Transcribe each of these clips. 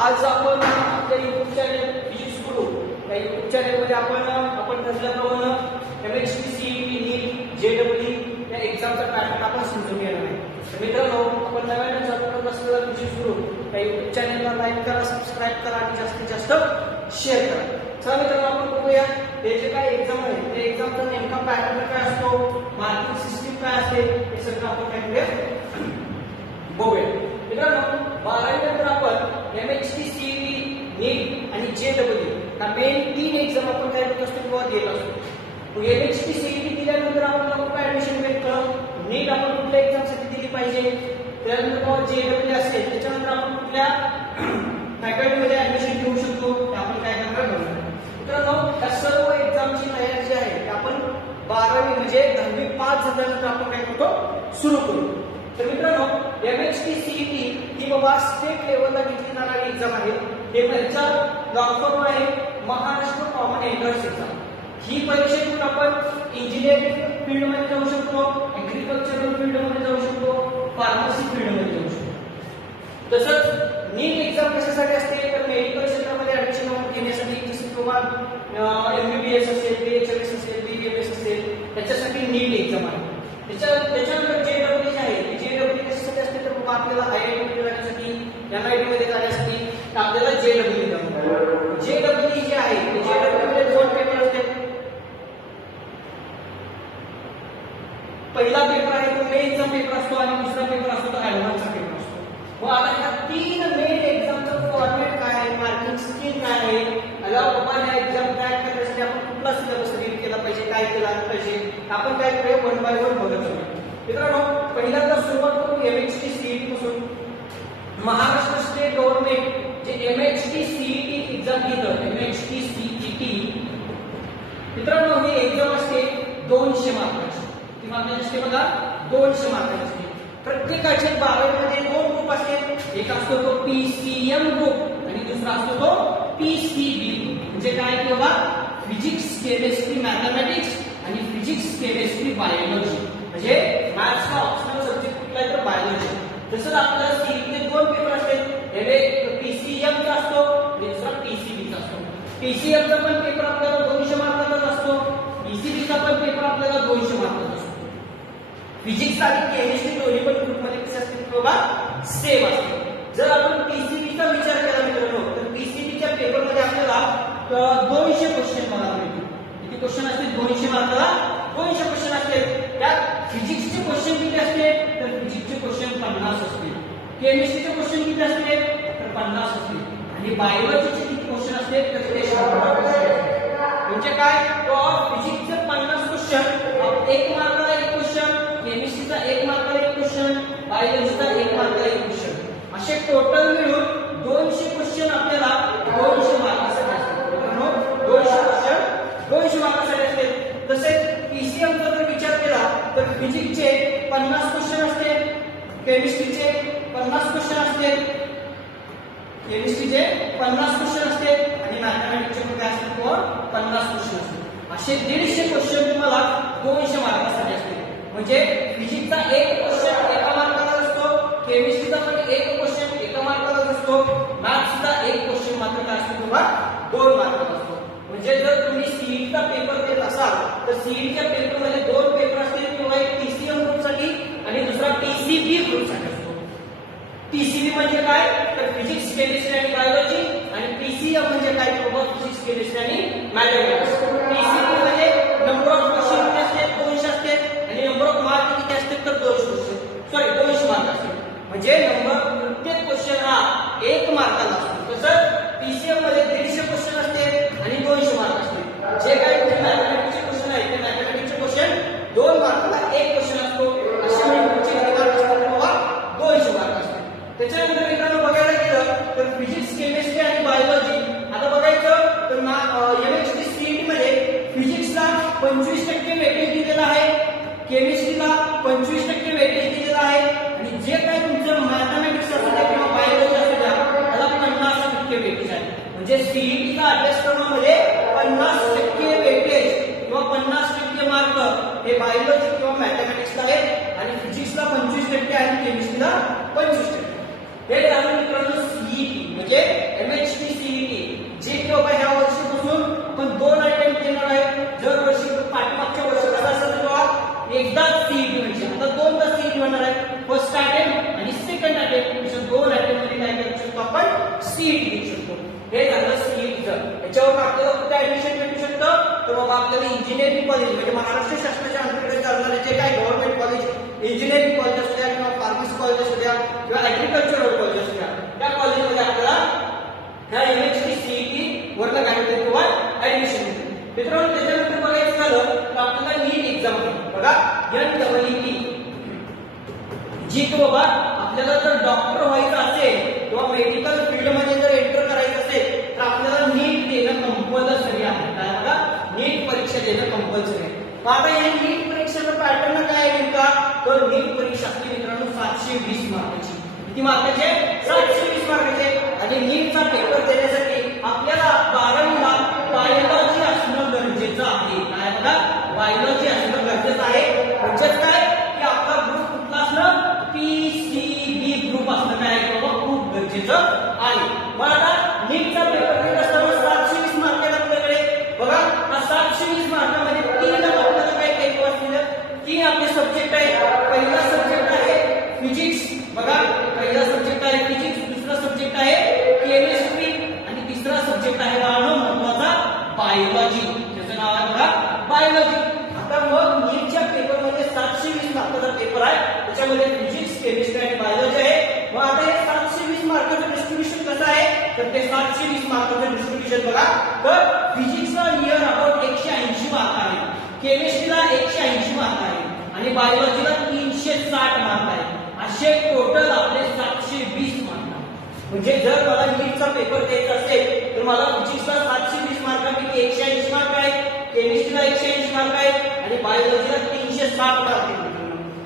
आज आपण आपल्या YouTube चॅनल फिजिक्स गुरु या YouTube चॅनलमध्ये आपण ठरल्याप्रमाणे MHTCET नीट JEE या एक्झामचा पॅटर्न आपण समजून घेणार आहे. तर मित्रांनो, आपण नव्याने चालू करत असलेला फिजिक्स गुरु या YouTube चॅनलला लाईक करा, सबस्क्राइब करा आणि जास्तीत जास्त शेअर करा. चला मित्रांनो, आपण बघूया हे जे काय एक्झाम आहे ते एक्झामचा नेमका पॅटर्न काय असतो, मार्किंग सिस्टीम काय असते, हे सगळं आपण काय करूया बघूया. मित्रांनो, 12वी नंतर आपण MHTCET नीट आणि JEE या मेन 3 एक्झाम आपण काय करत असतो किंवा देत असतो. मग MHTCET दिल्यानंतर आपल्याला कुठे ऍडमिशन भेटतं, नीट आपण कुठल्या एक्झामसाठी दिली पाहिजे, त्यानंतर JEE असेल त्याच्यानंतर आपण कुठल्या फॅकल्टीमध्ये ऍडमिशन घेऊ शकतो ते आपण काय करणार बघूया. मित्रांनो, या सर्व एक्झामची तयारी जी आहे आपण 12वी म्हणजे 10वी पास झाल्यानंतर आपण काय करतो सुरू करू. तर मित्रांनो, MHTCET ही बाबा स्टेट लेवलला घेतली जाणारी एक्झाम आहे. हे परीक्षा लॉंग फॉर्म आहे, महाराष्ट्र कॉमन एंट्रन्स एक्झाम. ही परीक्षेतून आपण इंजिनिअरिंग फील्ड मध्ये जाऊ शकतो, ऍग्रीकल्चरल फील्ड मध्ये जाऊ शकतो, फार्मसी फील्ड मध्ये जाऊ शकतो. तसंच नीट एक्झाम कशासाठी असते तर मेडिकल क्षेत्रामध्ये ऍडमिशन घेण्यासाठी, जसं तुम्हाला MBBS असेल, BHMS असेल, BDMS असेल, त्याच्यासाठी नीट एक्झाम आहे. त्याच्यानंतर JEE जे आहे, JEE कशासाठी असते तर आपल्याला IIT मध्ये जाण्यासाठी, NIT मध्ये जाण्यासाठी आपल्याला JEE द्यावं. JEE जे आहे ते JEE मध्ये 2 पेपर असतात. पहिला पेपर आहे तो मेनचा पेपर असतो आणि दुसरा पेपर असतो तो ऍडव्हान्सचा पेपर असतो. मग आता ह्या 3 मेन एक्झामचा फॉर्मॅट काय आहे, मार्किंग स्कीम काय आहे, बाबा ह्या एक्झाम क्रॅक करण्यासाठी आपण कुठला सिलेबस रीड केला पाहिजे, काय केला पाहिजे, आपण काय करूया 1 बाय 1 बघत जाऊया. मित्रांनो, पहिल्यांदा सुरुवात करू MHTCET पासून. महाराष्ट्र स्टेट गव्हर्नमेंट जे MHTCET एक्झाम घेतं, MHTCET मित्रांनो ही एक्झाम असते 200 मार्काची. ती मार्काची असते बघा 200 मार्काची असते. प्रत्येकाचे 12वी मध्ये 2 ग्रुप असतात. एक असतो तो PCM ग्रुप आणि दुसरा असतो तो PCB ग्रुप. म्हणजे काय की बाबा फिजिक्स, केमिस्ट्री, मॅथमॅटिक्स आणि फिजिक्स, केमिस्ट्री, बायोलॉजी. म्हणजे मॅथ्सचा ऑप्शनल सब्जेक्ट कुठला आहे तर बायोलॉजी. जसं आपल्याला सीईटीचे 2 पेपर असतात, एक PCM चा असतो आणि दुसरा PCB चा असतो. PCM चा पण पेपर आपल्याला 200 मार्काचा असतो, PCB चा पण पेपर आपल्याला 200 मार्काचा असतो. फिजिक्स आणि केमिस्ट्री दोन्ही पण ग्रुपमध्ये कसे असते बाबा सेम असते. जर आपण PCB चा विचार केला मित्रांनो तर PCB च्या पेपरमध्ये आपल्याला 200 क्वेश्चन बघायला मिळतील. किती क्वेश्चन असतील 200 मार्काला 200 क्वेश्चन असतील. त्यात फिजिक्सचे क्वेश्चन किती असते तर फिजिक्सचे क्वेश्चन 50 असतील, केमिस्ट्रीचे क्वेश्चन किती असते तर 50 असतील आणि बायोलॉजीचे किती क्वेश्चन असते तर ते 100 असतील. म्हणजे काय तो फिजिक्सचे 50 क्वेश्चन 1 मार्काला 1 क्वेश्चन, केमिस्ट्रीचा 1 मार्काला 1 क्वेश्चन, बायोलॉजीचा 1 मार्काला 1 क्वेश्चन, असे टोटल मिळून 200 क्वेश्चन आपल्याला 200 मार्कासाठी असतात. 200 क्वेश्चन 200 मार्कासाठी असते. तसेच PCM चा जर विचार केला तर फिजिक्सचे 50 क्वेश्चन असते, केमिस्ट्रीचे 50 क्वेश्चन असते, केमिस्ट्रीचे 50 क्वेश्चन असते आणि मॅथमॅटिक्सचे काय असते तो 50 क्वेश्चन असते. असे 150 क्वेश्चन तुम्हाला 200 मार्कासाठी असते. म्हणजे फिजिक्सचा 1 क्वेश्चन 1 मार्काला असतो, केमिस्ट्रीचा पण 1 क्वेश्चन 1 मार्काला असतो, मॅथ्सचा 1 क्वेश्चन मात्र काय असतो तुम्हाला 2 मार्काला असतो. म्हणजे जर तुम्ही सीईटीचा पेपर देत असाल तर सीईटीच्या पेपरमध्ये 2 पेपर असतील, किंवा एक PCM ग्रुपसाठी आणि दुसरा PCB ग्रुपसाठी असतो. PCB म्हणजे काय तर फिजिक्स, केमिस्ट्री आणि बायोलॉजी आणि PCM म्हणजे काय तर फिजिक्स, केमिस्ट्री आणि मॅथमॅटिक्स. PCB म्हणजे नंबर ऑफ क्वेश्चन किती असतात 200 असतात आणि नंबर ऑफ मार्क किती असतात तर 200 मार्क असतात. म्हणजे प्रत्येक क्वेश्चन हा 1 मार्काला असतो. तसंच PCM मध्ये 150 क्वेश्चन असते आणि 200 मार्क असते. जे काही मॅथमॅटिक्सचे क्वेश्चन आहेत ते मॅथमॅटिक्सचे क्वेश्चन 2 मार्काला 1 क्वेश्चन असतो. अशा पुढचे किती मार्क असतात बाबा 200 मार्क असतात. त्याच्यानंतर मित्रांनो बघायला गेलं तर फिजिक्स, केमिस्ट्री आणि बायोलॉजी आता बघायचं तर MHTCET मध्ये फिजिक्सला 25% वेटेज दिलेलं आहे, केमिस्ट्रीला 25% वेटेज दिलेलं आहे आणि जे काही तुमचं मॅथमॅटिक्स असू द्या किंवा बायोलॉजी असू द्या त्याला 50% वेटेज आहे. म्हणजे सीईटीचा अभ्यासक्रमामध्ये 50% वेटेज किंवा 50% मार्क हे बायोलॉजी किंवा मॅथमॅटिक्सला आहेत आणि फिजिक्सला 25% आणि केमिस्ट्रीला 25%. हे झालं मित्रांनो सीईटी म्हणजे होणार आहे, फर्स्ट अटेम्प्ट आणि सेकंड अटेम्प्ट, अशा दोन अटेम्प्ट मध्ये काय करू शकतो आपण, सीईटी देऊ शकतो. हे झालं सीईटीचं. याच्यावर आपल्याला कुठे ऍडमिशन भेटू शकतं, तर बाबा आपल्याला इंजिनिअरिंग कॉलेज म्हणजे महाराष्ट्र शासनाच्या अंतर्गत चालणारे जे काही गव्हर्नमेंट कॉलेज, इंजिनिअरिंग कॉलेज असू द्या किंवा फार्मसी कॉलेज असू द्या किंवा ऍग्रिकल्चरल कॉलेज असू द्या, त्या कॉलेजमध्ये आपल्याला ह्या एमएचटी सीईटी वरनं काय होतं किंवा ऍडमिशन मिळतं. मित्रांनो त्याच्यानंतर बघायचं झालं तर आपल्याला नीट एक्झाम बघा, NEET जी की बाबा आपल्याला जर डॉक्टर व्हायचं असेल किंवा मेडिकल फील्ड मध्ये जर एंटर करायचं असेल तर आपल्याला नीट देणं कंपल्सरी आहे. काय बघा, नीट परीक्षा देणं कंपल्सरी आहे. आता या नीट परीक्षेचा पॅटर्न काय आहे नेमका, तर नीट परीक्षा असते मित्रांनो 720 मार्काची. किती मार्काचे, 720 मार्काचे. आणि नीटचा पेपर देण्यासाठी आपल्याला 12वीला बायोलॉजी असणं गरजेचं आहे. काय बघा, बायोलॉजी असणं गरजेचं आहे. म्हणजेच काय की आपला ग्रुप कुठला असणं, PCB ग्रुप असणं काय बाबा खूप गरजेचं आहे. मग आता नीटचा पेपर देत असताना 720 मार्क आहेत आपल्याकडे. बघा हा 720 मार्कामध्ये 3 आपल्याला काय टाईप असतील, 3 आपले सब्जेक्ट आहेत. पहिला सब्जेक्ट आहे फिजिक्स. बघा पहिला सब्जेक्ट आहे फिजिक्स, दुसरा सब्जेक्ट आहे केमिस्ट्री आणि तिसरा सब्जेक्ट आहे महत्वाचा बायोलॉजी. त्याचं नाव आहे बघा बायोलॉजी. आता मग नीटच्या पेपरमध्ये 720 मार्काचा पेपर आहे, त्याच्यामध्ये फिजिक्स, केमिस्ट्री आणि बायोलॉजी आहे. मग आता हे 720 मार्काचं डिस्ट्रीब्युशन कसं आहे, तर ते 720 मार्काचं डिस्ट्रीब्युशन बघा, तर फिजिक्सला नियर अबाउट 180 मार्क आहे, केमिस्ट्रीला 180 मार्क आहे आणि बायोलॉजीला 360 मार्क आहे. असे टोटल आपले 720 मार्क. म्हणजे जर मला नीटचा पेपर द्यायचा असेल तर मला फिजिक्सला 720 मार्कापैकी 180 मार्क आहेत, केमिस्ट्रीला 180 मार्क आहेत आणि बायोलॉजीला 360 मार्क आहेत.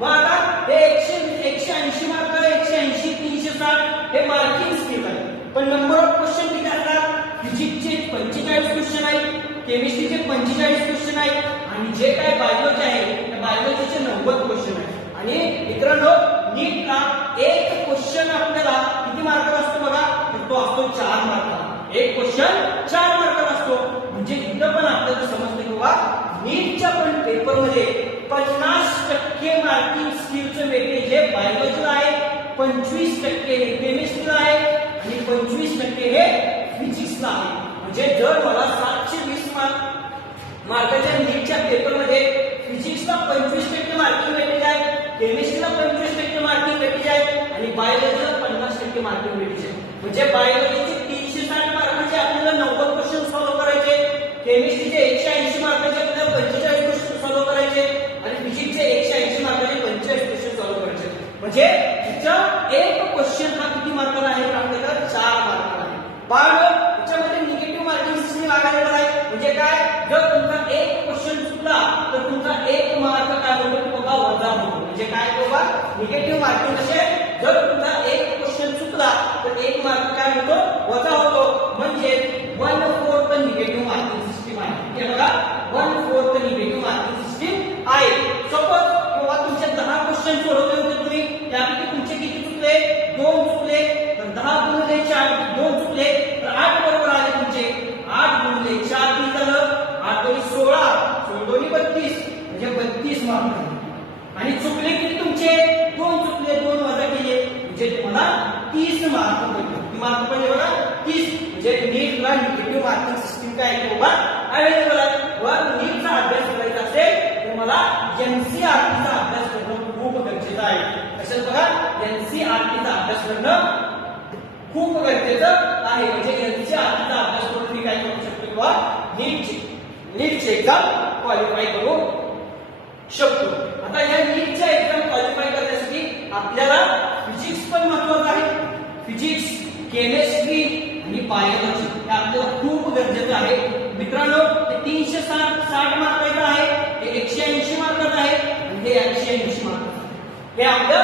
मग आता हे 180 मार्क, 180, 360 हे मार्किंग स्कीम आहे. पण नंबर ऑफ क्वेश्चन किती असतात, फिजिक्सचे 45 क्वेश्चन आहेत, केमिस्ट्रीचे 45 क्वेश्चन आहेत आणि जे काय बायोलॉजी आहे त्या बायोलॉजीचे 90 क्वेश्चन आहेत. आणि मित्रांनो नीटला एक क्वेश्चन आपल्याला किती मार्काचा असतो बघा, तर तो असतो 4 मार्काचा. एक क्वेश्चन 4 मार्काचा असतो. म्हणजे इथं पण आपल्याला समजतं की बाबा नीटच्या पण पेपरमध्ये 50% मार्किंग स्किलचं वेटेज हे बायोलॉजीला आहे, 25% हे केमिस्ट्रीला आहे आणि 25% हे फिजिक्सला आहे. म्हणजे जर मला 720 मार्काच्या नीटच्या पेपरमध्ये फिजिक्सला 25% मार्किंग वेटेज आहे, केमिस्ट्रीला 25% मार्किंग वेटेज आहे आणि बायोलॉजीला 50% मार्किंग वेटेज आहे. म्हणजे बायोलॉजीचे 360 मार्काचे आपल्याला 90 क्वेश्चन सॉल्व्ह करायचे, केमिस्ट्रीचे 180 मार्काचे आपल्याला 45 क्वेश्चन सॉल्व्ह करायचे आणि फिजिक्सचे 180 मार्काचे 45 क्वेश्चन सॉल्व्ह करायचे. म्हणजे तिचा एक क्वेश्चन हा किती मार्काला आहे, आपल्याला 4 मार्काला आहे. पण त्याच्यामध्ये निगेटिव्ह मार्किंग सिस्टम अवेलेबल आहे. म्हणजे काय, जर तुमचा एक क्वेश्चन चुकला तर तुमचा 1 मार्क काय होतो बाबा वजा होतो. म्हणजे काय बाबा निगेटिव्ह मार्किंग कसे, जर तुमचा एक क्वेश्चन चुकला तर 1 मार्क काय होतो वजा होतो. म्हणजे 1/4 निगेटिव्ह मार्किंग सिस्टम आहे. हे बघा 1/4 निगेटिव्ह मार्किंग सिस्टम आहे. सपोज बाबा तुमचे 10 क्वेश्चन सोडवले होते तुम्ही, त्यापैकी तुमचे किती चुकले, 2 चुकले, तर 10 गुणिले 4 2 चुकले तर 8 बरोबर आले तुमचे. 8 गुणिले 4 किती झालं, 8 दोन्ही 16, 16 दोन्ही 32 म्हणजे 32 मार्क झाले. आणि चुकले किती तुमचे, 2 चुकले, 2 वजा केले म्हणजे तुम्हाला 30 मार्क पडले. किती मार्क पडले बघा, 30. म्हणजे नीटला निगेटिव्ह मार्किंग सिस्टम काय आहे बाबा अवेलेबल आहे. व नीटचा अभ्यास करायचा असेल तर मला NCERTचा अभ्यास करणं खूप गरजेचं आहे. कशात बघा, NCERTचा अभ्यास करणं खूप गरजेचं आहे. म्हणजे NCERTचा अभ्यास करून मी काय करू शकतो किंवा नीटची एक्झाम क्वालिफाय करू शकतो. आता या नीटच्या एक्झाम क्वालिफाय करण्यासाठी आपल्याला फिजिक्स पण महत्वाचं आहे. फिजिक्स, केमिस्ट्री आणि बायोलॉजी हे आपल्याला खूप गरजेचं आहे. मित्रांनो हे 360 मार्काचं आहे, हे 180 मार्काचं आहे आणि हे 180 मार्काचं आहे. हे आपलं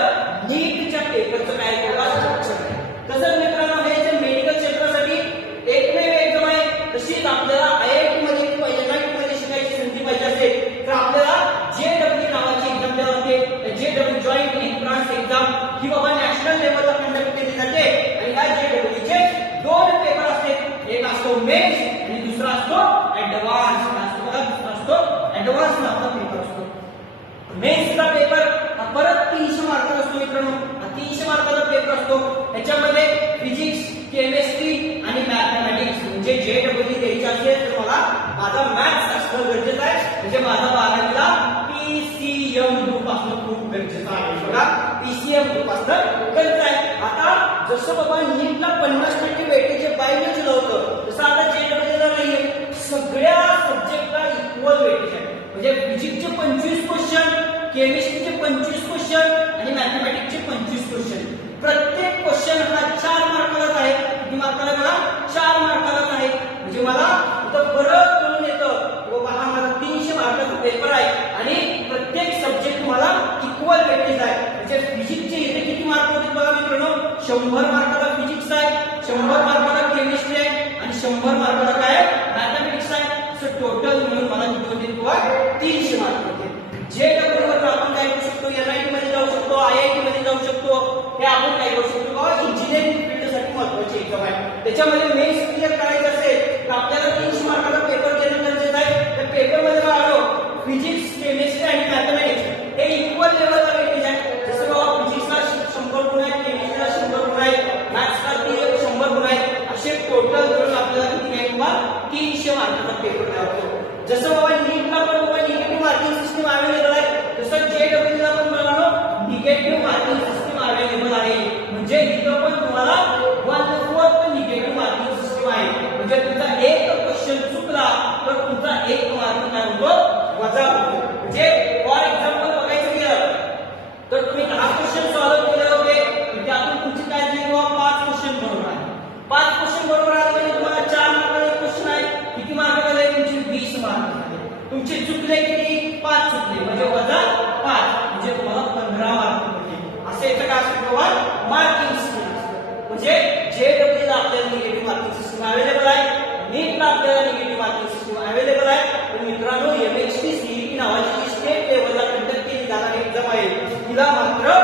नीटच्या पेपरचं काय स्ट्रक्चर आहे. तसंच मित्रांनो हे जे मेडिकल क्षेत्रासाठी एकमेव एक्झाम आहे. तशीच आपल्याला IIT मध्ये किंवा NIT मध्ये शिकायची संधी पाहिजे असेल तर आपल्याला JEE नावाची एक्झाम द्यावी लागते. JEE जॉईंट एंट्रन्स एक्झाम ही बाबा नॅशनल लेवलला कंडक्ट केली जाते आणि या JEE चे 2 पेपर असतात. एक असतो मेन्स आणि दुसरा असतो ऍडव्हान्स. दुसरा असतो ऍडव्हान्स नावाचा पेपर असतो. मेन्सचा पेपर हा परत 300 मार्क मित्रांनो, हा 300 मार्काचा पेपर असतो. याच्यामध्ये फिजिक्स, केमिस्ट्री आणि मॅथमॅटिक्स म्हणजे JEE द्यायची असेल तर मला माझा मॅथ्स असणं गरजेचं आहे. म्हणजे माझा 12वीला PCM ग्रुप असणं खूप गरजेचं आहे. बघा, PCM ग्रुप असणं गरजेचं आहे. आता जसं बाबा नीटला 50% वेटेज बायोलॉजीला होतं, तसं आता JEE ला नाहीये. सगळ्या सब्जेक्टला इक्वल वेटेज आहे. म्हणजे फिजिक्सचे 25 क्वेश्चन, केमिस्ट्रीचे 25 क्वेश्चन आणि मॅथमॅटिक्सचे 25 क्वेश्चन. प्रत्येक क्वेश्चन हा 4 मार्कालाच आहे. किती मार्काला बघा? 4 मार्कालाच आहे. म्हणजे मला इथं बरं कळून येतं बाबा हा माझा 300 मार्काचा पेपर आहे आणि प्रत्येक सब्जेक्ट मला इक्वल वेटेज आहे. म्हणजे फिजिक्सचे इथे किती मार्क होते बघा मित्रांनो, 100 मार्काला फिजिक्स आहे, 100 मार्काला केमिस्ट्री आहे आणि 100 मार्काला काय मॅथमॅटिक्स आहे. असं टोटल मिळून मला किती होते? 300 मार्क होते. JEE वर आपण काय करू शकतो? NIT मध्ये जाऊ शकतो, IIT मध्ये जाऊ शकतो. हे आपण काय करू शकतो? बाबा इंजिनिअरिंग फील्डसाठी महत्त्वाची एक्झाम आहे. त्याच्यामध्ये मेन्स क्लिअर करायचं असेल तर आपल्याला 300 मार्काचा पेपर देणं गरजेचं आहे. त्या पेपरमध्ये काय आलं? फिजिक्स, केमिस्ट्री आणि मॅथमॅटिक्स हे इक्वल लेवलला वेटेज आहे. जसं बाबा फिजिक्सला 100 गुण आहेत, केमिस्ट्रीला 100 गुण आहेत, मॅथ्सला 100 गुण आहेत. असे टोटल मिळून आपल्याला किती आहे? 300 मार्काचा पेपर द्यावा. जसं बाबा नीटला पण बाबा निगेटिव्ह मार्किंग सिस्टम अवेलेबल आहे, तसं JEE ला पण मिळालं निगेटिव्ह मार्किंग सिस्टम अवेलेबल आहे. म्हणजे इथं पण तुम्हाला 1/4 निगेटिव्ह मार्किंग सिस्टम आहे. म्हणजे तुमचा एक क्वेश्चन चुकला तर तुमचा 1 मार्क काय होतो? वजा होतो. म्हणजे फॉर एक्झाम्पल बघायचं गेलं तर तुम्ही 10 क्वेश्चन सॉल्व्ह केले होते, त्यातून तुमची काय झाली? 5 क्वेश्चन बरोबर आहे. 5 क्वेश्चन बरोबर आले म्हणजे तुम्हाला 4 मार्काचे क्वेश्चन आहे. किती मार्क आले? तुमचे 20 मार्क आले. तुमचे चुकले किती? 5 चुकले म्हणजे वजा 5 म्हणजे तुम्हाला 15 मार्क मिळतील. असे याचं काय असतं बाबा? Marking system. म्हणजे JEE ला आपल्याला निगेटिव्ह मार्किंग सिस्टम अवेलेबल आहे, नीटला आपल्याला निगेटिव्ह मार्किंग सिस्टम अवेलेबल आहे. पण मित्रांनो, MHT CET नावाची जी स्टेट लेवलला कंडक्ट केली जाणारी एक्झाम आहे, तिला मात्र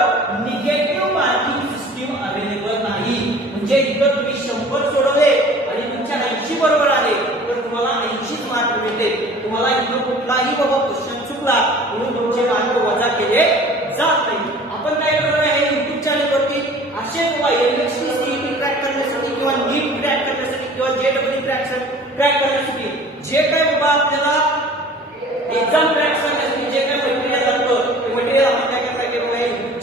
निगेटिव्ह मार्किंग सिस्टम अवेलेबल नाही. म्हणजे इथं तुम्ही 100 सोडवले आणि तुमच्या 80 बरोबर आले तर तुम्हाला 80 मार्क मिळते. तुम्हाला इथं कुठलाही बाबा क्वेश्चन चुकला म्हणून तुमचे मार्क वजा केले जात नाही. आपण काय करणार आहे? युट्यूब चॅनलवरती असे बाबा MHT CET क्रॅक करण्यासाठी किंवा नीट क्रॅक करण्यासाठी किंवा JEE क्रॅक करण्यासाठी जे काय बाबा आपल्याला एक्झाम क्रॅक करण्यासाठी जे काय मटेरियल लागतं ते मटेरियल आपण काय करणार आहे? बाबा युट्यूब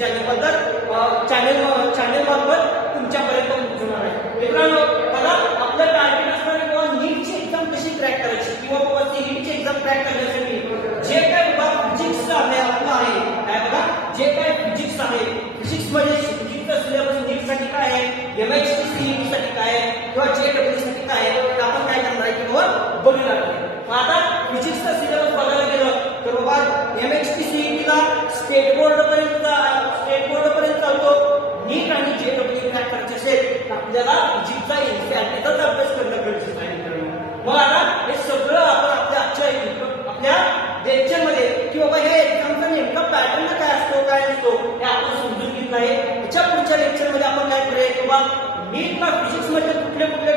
चॅनल मार्फत तुमच्यापर्यंत पोहोचवणार आहे. मित्रांनो बघा, आपलं टार्गेट असणार आहे किंवा नीटची एक्झाम कशी क्रॅक करायची किंवा बाबा CETची एक्झाम क्रॅक करण्यासाठी जे काय बाबा फिजिक्स आहे आपलं आहे काय बघा, जे काय फिजिक्स आहे, फिजिक्स मध्ये फिजिक्सचा सिलेबस नीटसाठी काय आहे, MHT CET साठी काय आहे किंवा JEE साठी काय आहे ते आपण काय करणार आहे किंवा बघणार आहे. आता फिजिक्सचा सिलेबस बघायला गेलं तर बाबा MHT CET ला स्टेट बोर्ड पर्यंत चालतो. नीट आणि JEE क्रॅक करायचे असेल तर आपल्याला फिजिक्सचा NCERTचाच अभ्यास करणं गरजेचं आहे. मग आता हे सगळं आपण आपल्या लेक्चरमध्ये की बाबा हे एक्झामचा नेमका पॅटर्न काय असतो काय नसतो हे आपण समजून घेतलं आहे. याच्या पुढच्या लेक्चरमध्ये आपण काय करूया? बाबा नीटला फिजिक्स मध्ये कुठले